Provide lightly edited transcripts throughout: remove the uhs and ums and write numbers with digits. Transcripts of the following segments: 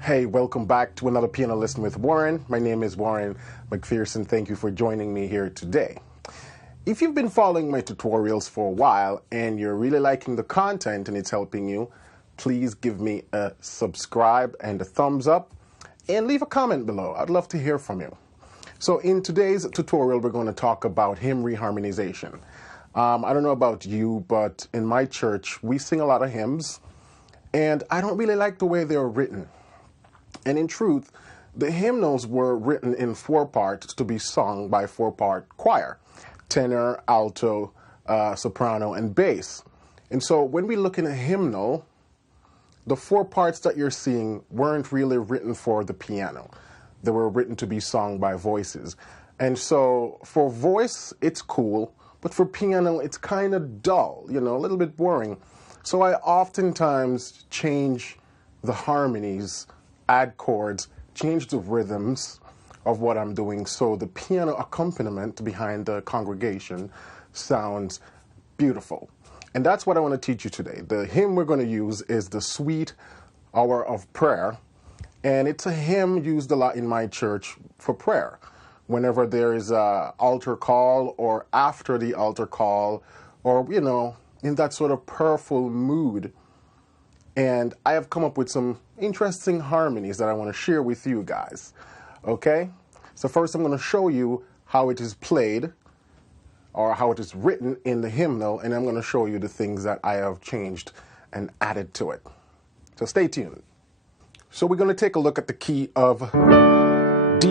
Hey, welcome back to another Piano Lesson with Warren. My name is Warren McPherson. Thank you for joining me here today. If you've been following my tutorials for a while and you're really liking the content and it's helping you, please give me a subscribe and a thumbs up and leave a comment below. I'd love to hear from you. So in today's tutorial, we're going to talk about hymn reharmonization. I don't know about you, but in my church, we sing a lot of hymns, and I don't really like the way they're written. And in truth, the hymnals were written in 4 parts to be sung by 4-part choir: tenor, alto, soprano, and bass. And so when we look in a hymnal, the 4 parts that you're seeing weren't really written for the piano. They were written to be sung by voices. And so for voice, it's cool, but for piano, it's kind of dull, a little bit boring. So I oftentimes change the harmonies, add chords, change the rhythms of what I'm doing so the piano accompaniment behind the congregation sounds beautiful. And that's what I want to teach you today. The hymn we're going to use is the Sweet Hour of Prayer, and it's a hymn used a lot in my church for prayer. Whenever there is an altar call or after the altar call or, in that sort of prayerful mood. And I have come up with some interesting harmonies that I want to share with you guys. Okay? So first I'm going to show you how it is played or how it is written in the hymnal, and I'm going to show you the things that I have changed and added to it. So stay tuned. So we're going to take a look at the key of D.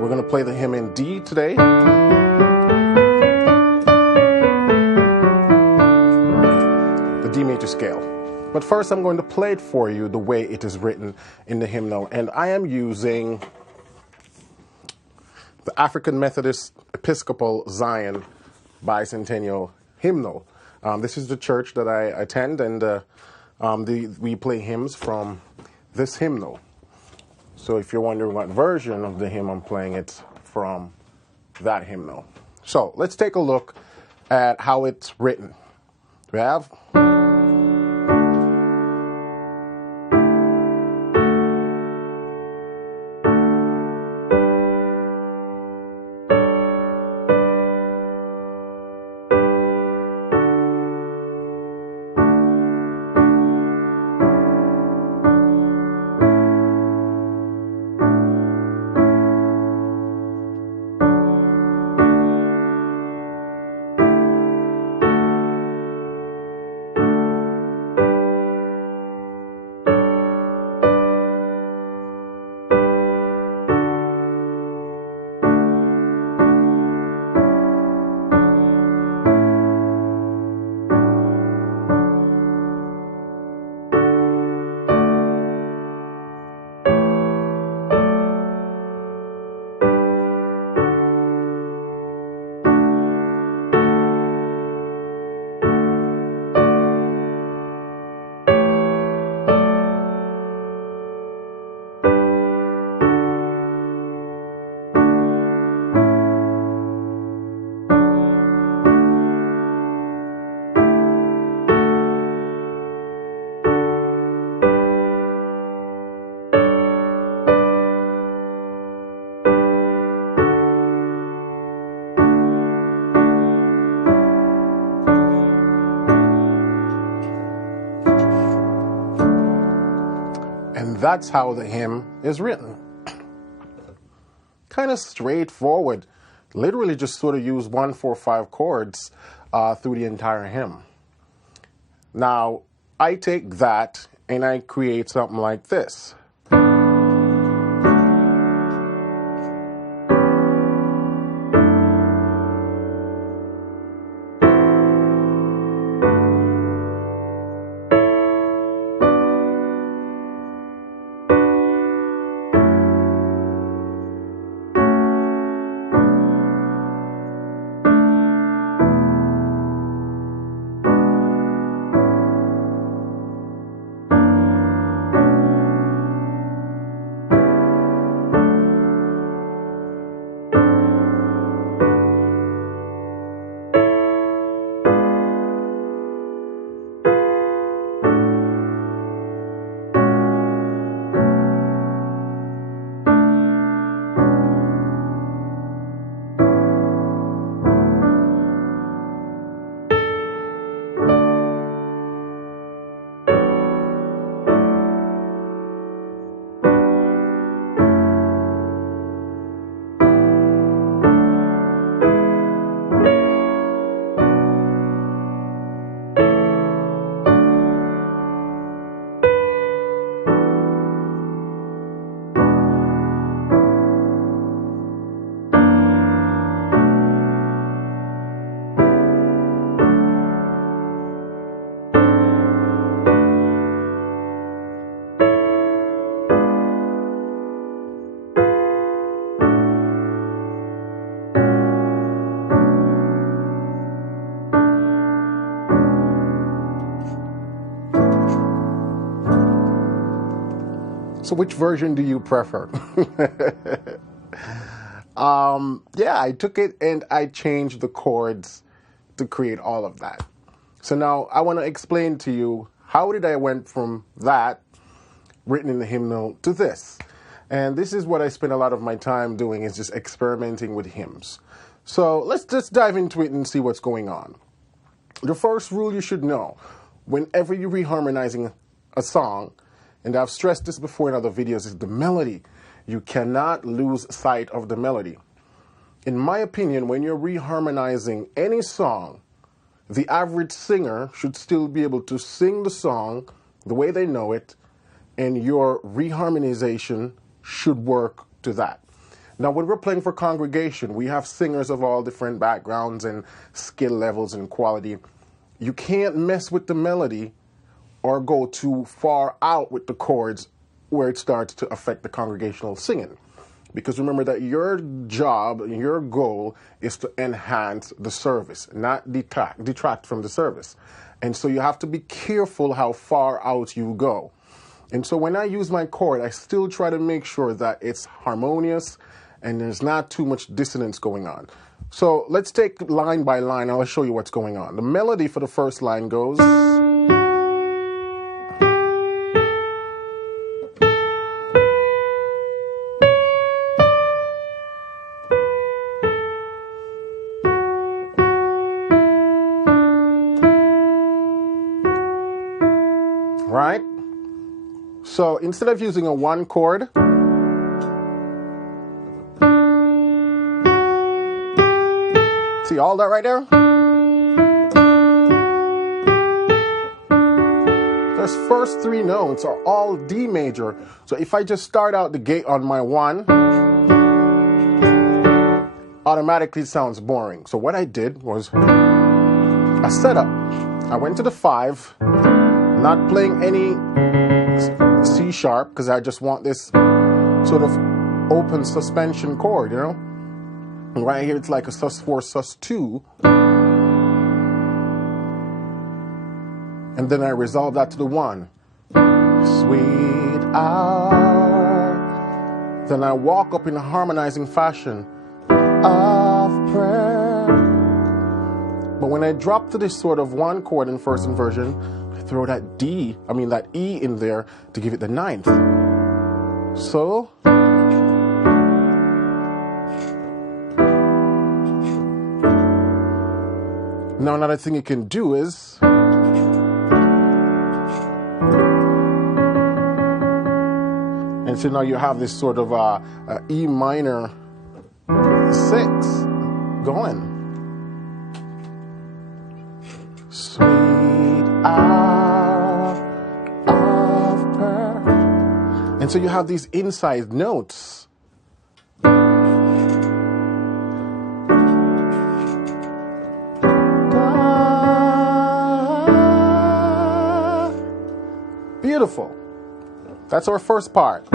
We're going to play the hymn in D today. The D major scale. But first I'm going to play it for you the way it is written in the hymnal. And I am using the African Methodist Episcopal Zion Bicentennial Hymnal. This is the church that I attend, and we play hymns from this hymnal. So if you're wondering what version of the hymn I'm playing, it's from that hymnal. So let's take a look at how it's written. We have... And that's how the hymn is written. Kind of straightforward. Literally just sort of use 1, 4, 5 chords through the entire hymn. Now, I take that and I create something like this. So which version do you prefer? Yeah, I took it and I changed the chords to create all of that. So now I want to explain to you how did I went from that written in the hymnal to this. And this is what I spend a lot of my time doing, is just experimenting with hymns. So let's just dive into it and see what's going on. The first rule you should know, whenever you're reharmonizing a song, and I've stressed this before in other videos, is the melody. You cannot lose sight of the melody. In my opinion, when you're reharmonizing any song, the average singer should still be able to sing the song the way they know it, and your reharmonization should work to that. Now, when we're playing for congregation, we have singers of all different backgrounds and skill levels and quality. You can't mess with the melody or go too far out with the chords where it starts to affect the congregational singing. Because remember that your job, your goal is to enhance the service, not detract from the service. And so you have to be careful how far out you go. And so when I use my chord, I still try to make sure that it's harmonious and there's not too much dissonance going on. So let's take line by line. I'll show you what's going on. The melody for the first line goes... right? So instead of using a one chord, see all that right there? Those first three notes are all D major. So if I just start out the gate on my one, automatically sounds boring. So what I did was a setup. I went to the 5, not playing any C sharp, because I just want this sort of open suspension chord, you know? And right here it's like a sus4, sus2. And then I resolve that to the 1. Sweet hour. Then I walk up in a harmonizing fashion of prayer. But when I drop to this sort of one chord in first inversion, I throw that that E in there to give it the 9th. So now another thing you can do is and so now you have this sort of E minor 6 going. Sweet hour of prayer. And so you have these inside notes. Beautiful. That's our first part.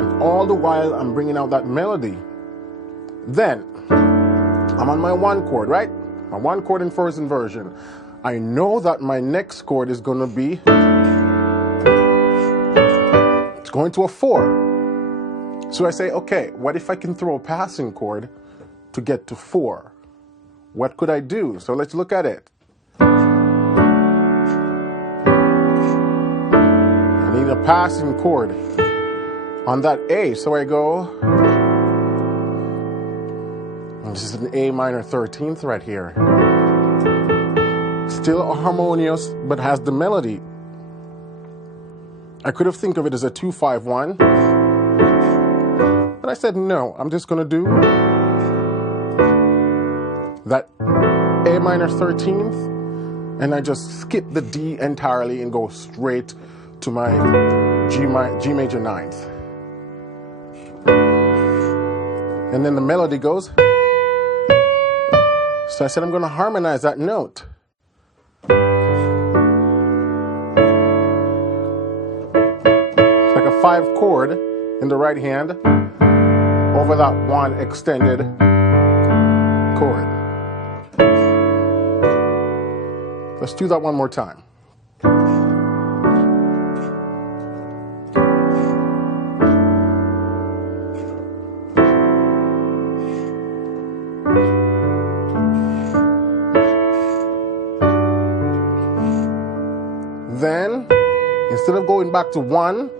And all the while I'm bringing out that melody. Then I'm on my one chord, right? My one chord in first inversion. I know that my next chord is going to be, it's going to a 4. So I say, okay, what if I can throw a passing chord to get to 4? What could I do? So let's look at it. I need a passing chord on that A. So I go, and this is an A minor 13th right here. Still harmonious, but has the melody. I could have think of it as a 2-5-1, but I said no. I'm just going to do that A minor 13th, and I just skip the D entirely and go straight to my G major 9th. And then the melody goes. So I said I'm going to harmonize that note. It's like a 5 chord in the right hand over that one extended chord. Let's do that one more time. Then, instead of going back to 1,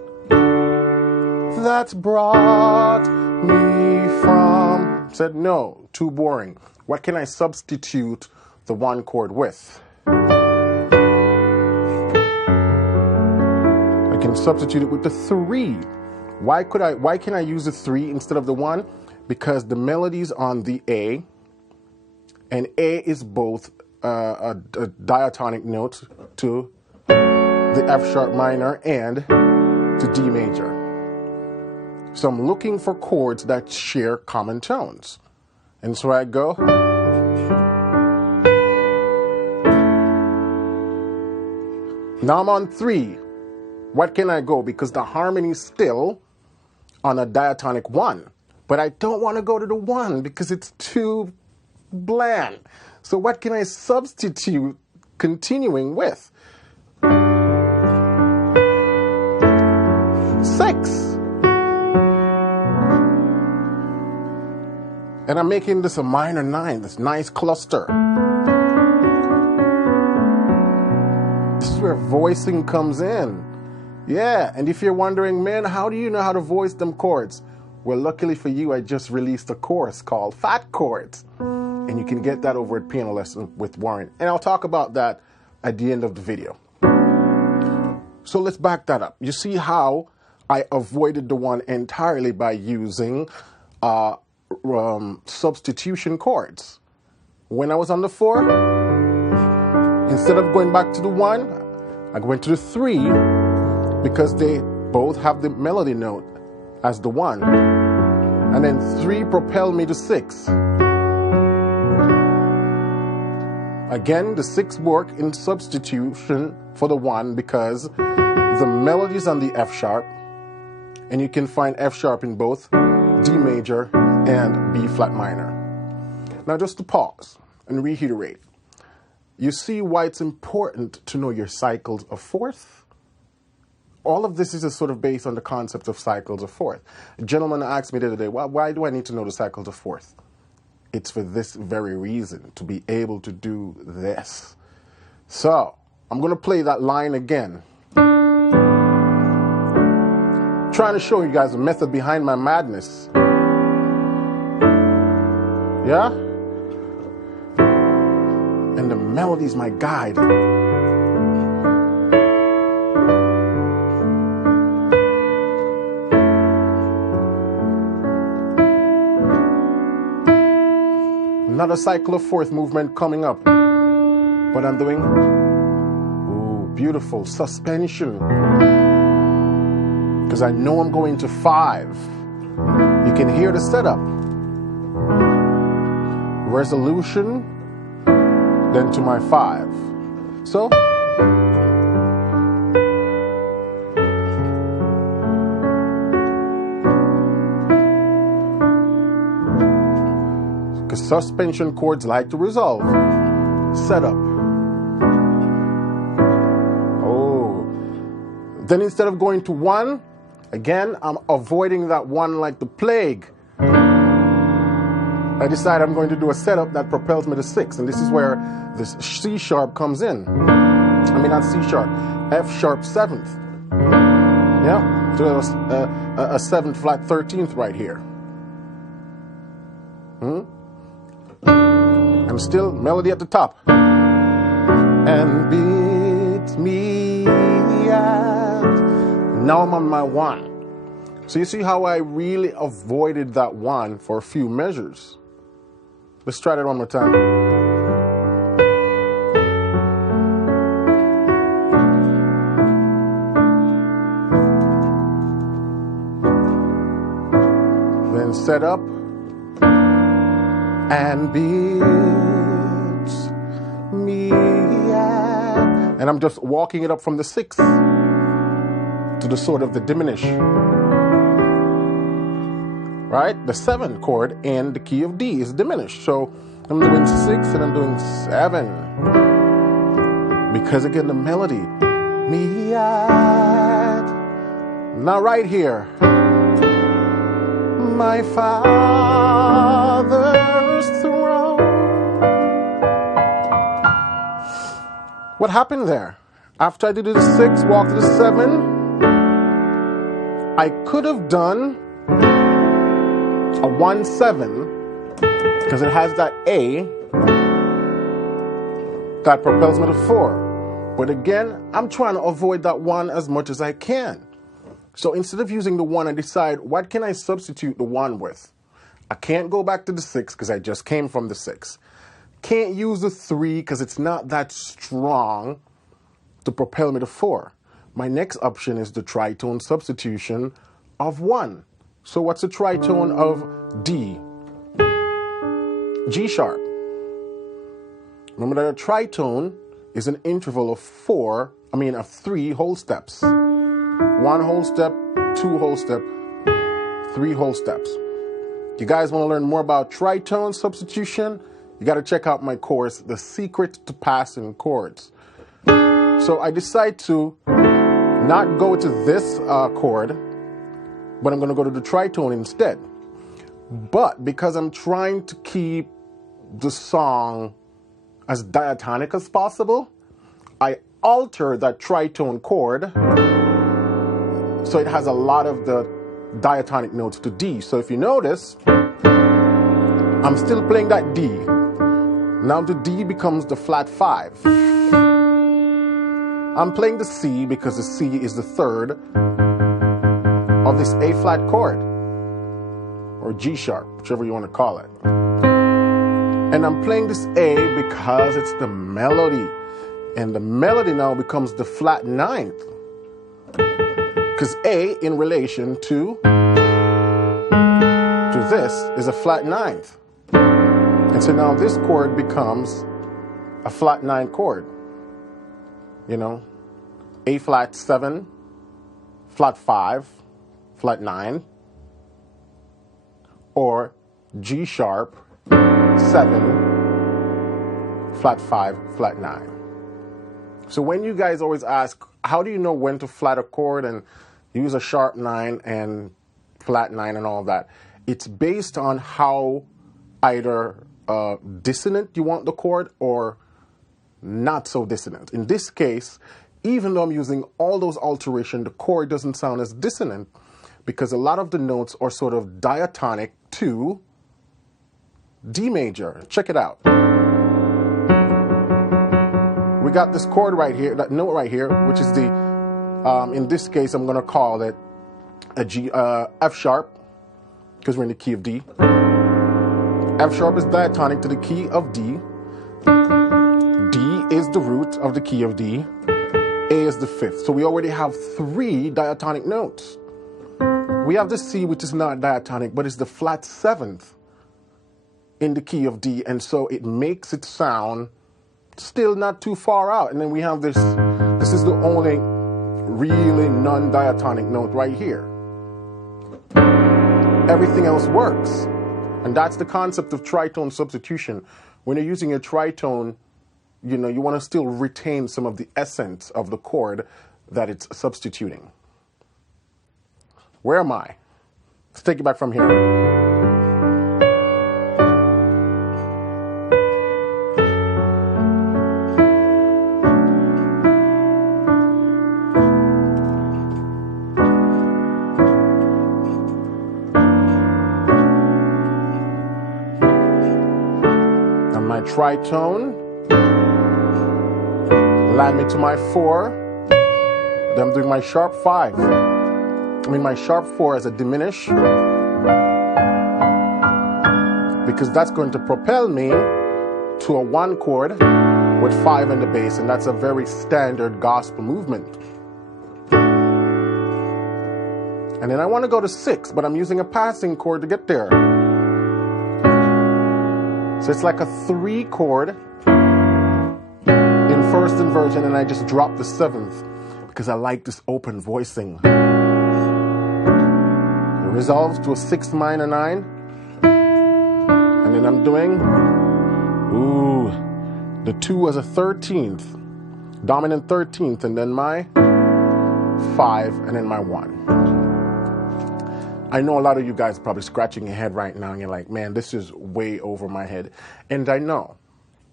that's brought me from, said no, too boring. What can I substitute the 1 chord with? I can substitute it with the 3. Why can I use the 3 instead of the 1? Because the melody's on the A, and A is both a diatonic note to the F sharp minor and to D major. So I'm looking for chords that share common tones. And so I go. Now I'm on 3. What can I go? Because the harmony's still on a diatonic 1. But I don't want to go to the 1 because it's too bland. So what can I substitute continuing with? 6. And I'm making this a minor 9, this nice cluster. This is where voicing comes in. Yeah, and if you're wondering, man, how do you know how to voice them chords? Well, luckily for you, I just released a course called Fat Chords. And you can get that over at Piano Lesson with Warren. And I'll talk about that at the end of the video. So let's back that up. You see how I avoided the 1 entirely by using substitution chords. When I was on the 4, instead of going back to the 1, I went to the 3 because they both have the melody note as the 1. And then 3 propelled me to 6. Again, the 6 work in substitution for the 1 because the melody's on the F sharp, and you can find F sharp in both D major and B flat minor. Now just to pause and reiterate, you see why it's important to know your cycles of fourth? All of this is just sort of based on the concept of cycles of fourth. A gentleman asked me the other day, why do I need to know the cycles of fourth? It's for this very reason, to be able to do this. So, I'm going to play that line again. Trying to show you guys the method behind my madness. Yeah? And the melody's my guide. Another cycle of fourth movement coming up. But I'm doing, ooh, beautiful suspension. Because I know I'm going to 5. You can hear the setup. Resolution, then to my 5. So, because suspension chords like to resolve. Setup. Oh. Then instead of going to 1, again, I'm avoiding that 1 like the plague. I decide I'm going to do a setup that propels me to 6, and this is where this C sharp comes in. I mean, not C sharp, F sharp 7th. Yeah, so a 7th flat 13th right here. I'm still melody at the top. And beat me out. Now I'm on my 1. So you see how I really avoided that 1 for a few measures. Let's try that one more time. Then set up and beat me out. And I'm just walking it up from the 6th to the sort of the diminish. Right? The 7th chord in the key of D is diminished. So I'm doing 6 and I'm doing 7. Because again, the melody, me at, now right here, my Father's throne. What happened there? After I did the 6, walk to the 7, I could have done a 1-7 because it has that A that propels me to 4. But again, I'm trying to avoid that 1 as much as I can. So instead of using the 1, I decide, what can I substitute the 1 with? I can't go back to the 6 because I just came from the 6. Can't use the 3 because it's not that strong to propel me to 4. My next option is the tritone substitution of 1. So what's the tritone of D? G sharp. Remember that a tritone is an interval of 3 whole steps. 1 whole step, 2 whole step, 3 whole steps. You guys want to learn more about tritone substitution? You got to check out my course, The Secret to Passing Chords. So I decide to not go to this chord, but I'm going to go to the tritone instead. But because I'm trying to keep the song as diatonic as possible, I alter that tritone chord so it has a lot of the diatonic notes to D. So if you notice, I'm still playing that D. Now the D becomes the flat 5. I'm playing the C because the C is the 3rd of this A flat chord, or G sharp, whichever you want to call it. And I'm playing this A because it's the melody. And the melody now becomes the flat 9th. Because A in relation to this is a flat 9th. And so now this chord becomes a flat 9 chord. You know, A flat 7, flat 5, flat 9, or G sharp 7, flat 5, flat 9. So when you guys always ask, how do you know when to flat a chord and use a sharp 9 and flat 9 and all that? It's based on how either dissonant you want the chord or not so dissonant. In this case, even though I'm using all those alterations, the chord doesn't sound as dissonant because a lot of the notes are sort of diatonic to D major. Check it out. We got this chord right here, that note right here, which is the, in this case, I'm going to call it a G, F sharp, because we're in the key of D. F sharp is diatonic to the key of D. D is the root of the key of D. A is the 5th. So we already have 3 diatonic notes. We have the C, which is not diatonic, but it's the flat 7th in the key of D. And so it makes it sound still not too far out. And then we have this. This is the only really non-diatonic note right here. Everything else works. And that's the concept of tritone substitution. When you're using a tritone, you know, you want to still retain some of the essence of the chord that it's substituting. Where am I? Let's take it back from here. And my tritone land me to my 4. Then I'm doing my sharp 5. I mean my sharp 4 as a diminish, because that's going to propel me to a 1 chord with 5 in the bass, and that's a very standard gospel movement. And then I want to go to 6, but I'm using a passing chord to get there. So it's like a 3 chord in first inversion, and I just drop the 7th because I like this open voicing. It resolves to a 6 minor 9, and then I'm doing the 2 as a 13th, dominant 13th, and then my 5, and then my 1. I know a lot of you guys are probably scratching your head right now, and you're like, man, this is way over my head. And I know,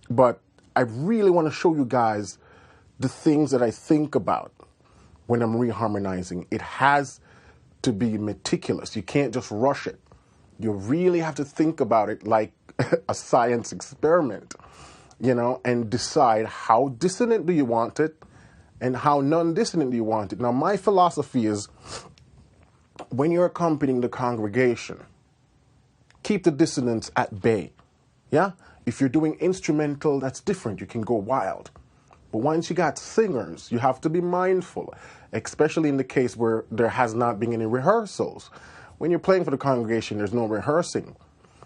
but I really want to show you guys the things that I think about when I'm reharmonizing. It has to be meticulous. You can't just rush it. You really have to think about it like a science experiment, and decide how dissonant do you want it and how non-dissonant do you want it. Now, my philosophy is when you're accompanying the congregation, keep the dissonance at bay. Yeah? If you're doing instrumental, that's different. You can go wild. But once you got singers, you have to be mindful, especially in the case where there has not been any rehearsals. When you're playing for the congregation, there's no rehearsing.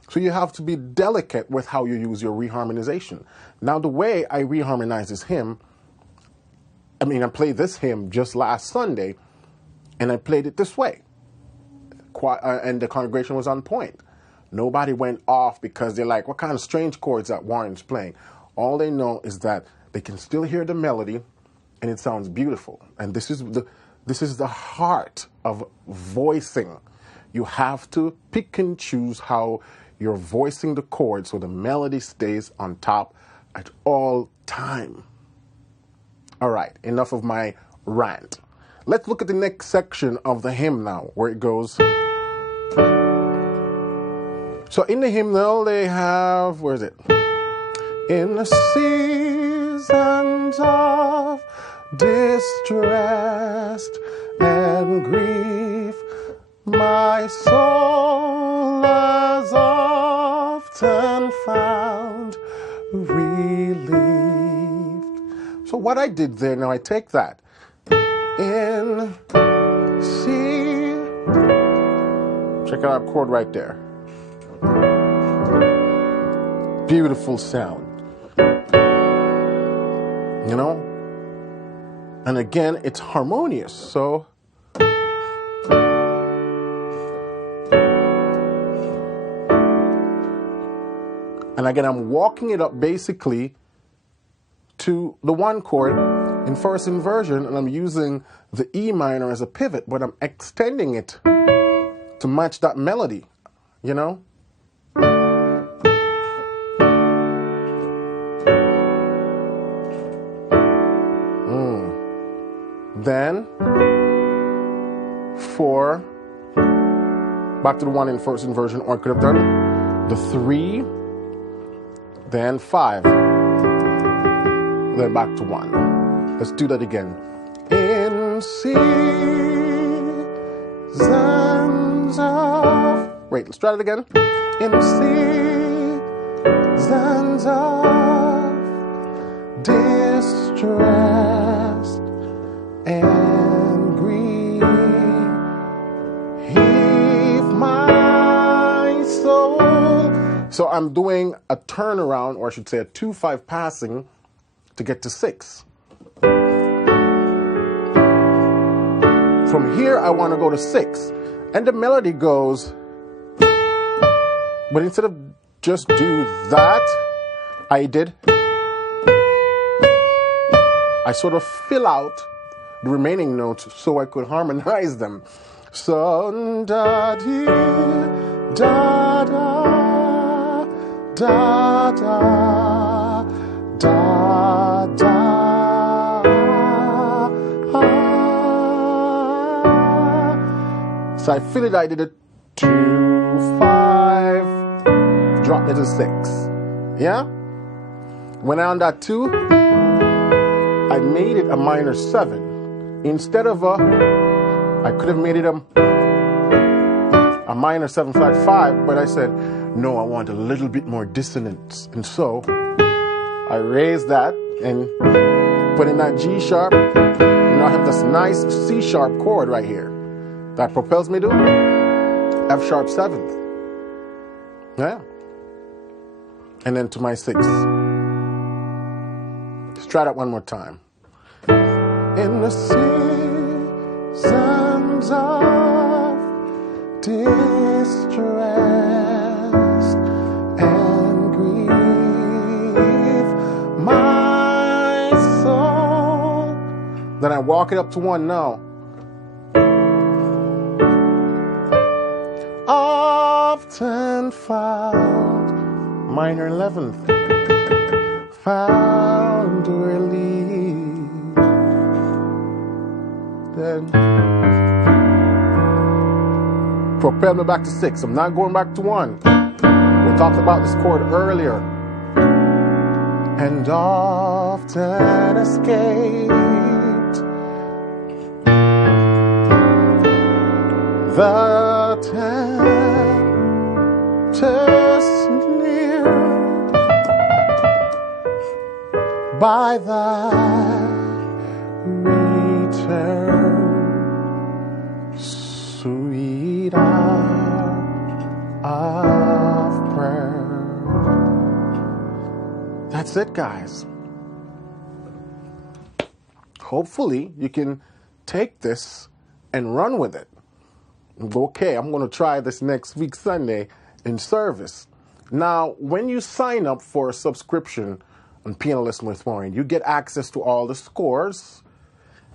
So you have to be delicate with how you use your reharmonization. Now, the way I reharmonize this hymn, I played this hymn just last Sunday, and I played it this way. And the congregation was on point. Nobody went off because they're like, what kind of strange chords that Warren's playing? All they know is that they can still hear the melody, and it sounds beautiful. And this is the heart of voicing. You have to pick and choose how you're voicing the chords so the melody stays on top at all time. All right, enough of my rant. Let's look at the next section of the hymn now, where it goes. So in the hymnal, they have, where is it? In the seasons of distress and grief, my soul has often found relief. So what I did there, now I take that. In C, check out our chord right there. Beautiful sound. And again, it's harmonious, so. And again, I'm walking it up basically to the 1 chord in first inversion, and I'm using the E minor as a pivot, but I'm extending it to match that melody, Then 4, back to the 1 in first inversion, or I could have done the 3, then 5, then back to 1. Let's do that again. In seasons of... Wait, let's try it again. In seasons of distress and grief, heave my soul. So I'm doing a turnaround, or I should say a 2-5 passing to get to 6. From here, I want to go to 6. And the melody goes, but instead of just do that, I sort of fill out the remaining notes so I could harmonize them. So, da, dee, da, da, da, da, da, da. So I feel it, I did it 2, 5, dropped it to 6. Yeah? When I on that 2, I made it a minor 7. Instead of I could have made it a minor 7 flat 5, but I said, no, I want a little bit more dissonance. And so I raised that and put in that G sharp. Now I have this nice C sharp chord right here that propels me to F sharp 7th. Yeah. And then to my 6th. Let's try that one more time. In the seasons of distress and grief, my soul Then I walk it up to 1 now. Often found, minor 11th, found relief. Then propel me back to 6. I'm not going back to 1. We talked about this chord earlier. And often escaped the tempest near by thy return, sweet hour of prayer. That's it, guys. Hopefully you can take this and run with it. Okay, I'm going to try this next week Sunday in service. Now, when you sign up for a subscription on Piano Lesson with Warren, you get access to all the scores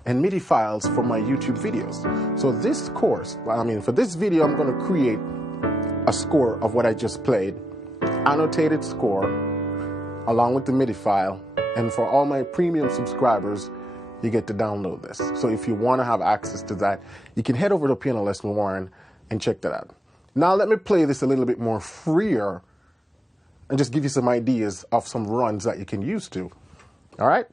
and MIDI files from my YouTube videos. So this course, for this video, I'm going to create a score of what I just played, annotated score, along with the MIDI file. And for all my premium subscribers, you get to download this. So if you want to have access to that, you can head over to Piano Lesson with Warren and check that out. Now let me play this a little bit more freer and just give you some ideas of some runs that you can use to. All right?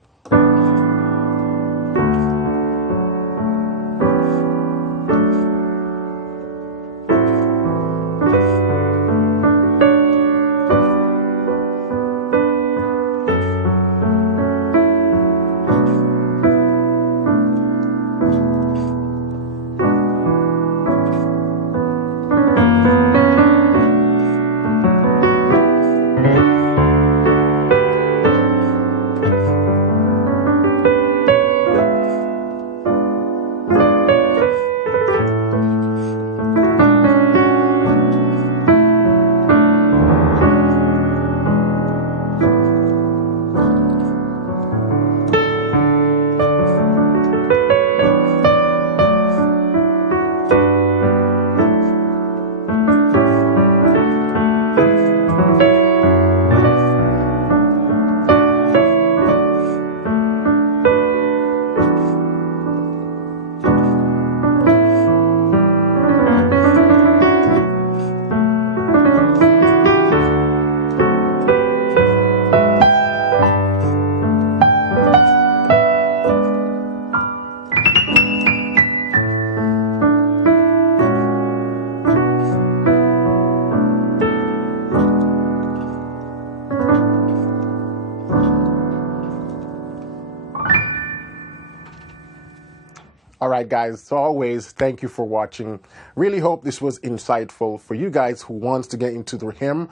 All right, guys, as always, thank you for watching. Really hope this was insightful for you guys who wants to get into the hymn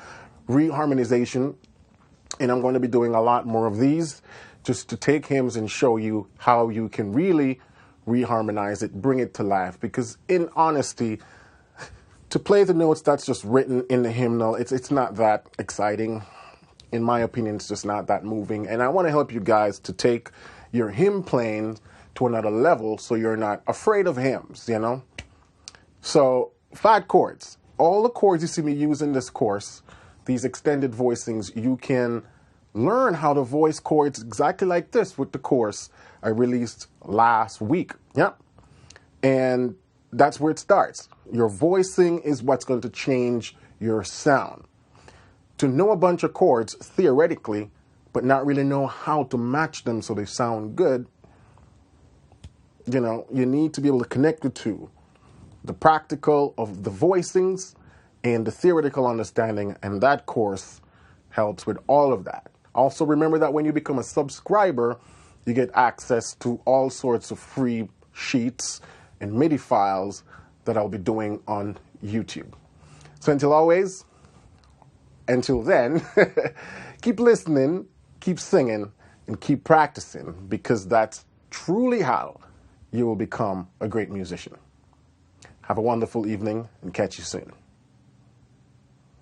reharmonization. And I'm going to be doing a lot more of these just to take hymns and show you how you can really reharmonize it, bring it to life. Because in honesty, to play the notes that's just written in the hymnal, it's not that exciting. In my opinion, it's just not that moving. And I want to help you guys to take your hymn playing to another level so you're not afraid of hymns, you know? So 5 chords. All the chords you see me use in this course, these extended voicings, you can learn how to voice chords exactly like this with the course I released last week. Yeah. And that's where it starts. Your voicing is what's going to change your sound. To know a bunch of chords theoretically, but not really know how to match them so they sound good, you know, you need to be able to connect the two. The practical of the voicings and the theoretical understanding, and that course helps with all of that. Also, remember that when you become a subscriber, you get access to all sorts of free sheets and MIDI files that I'll be doing on YouTube. So until then, keep listening, keep singing, and keep practicing, because that's truly how you will become a great musician. Have a wonderful evening and catch you soon.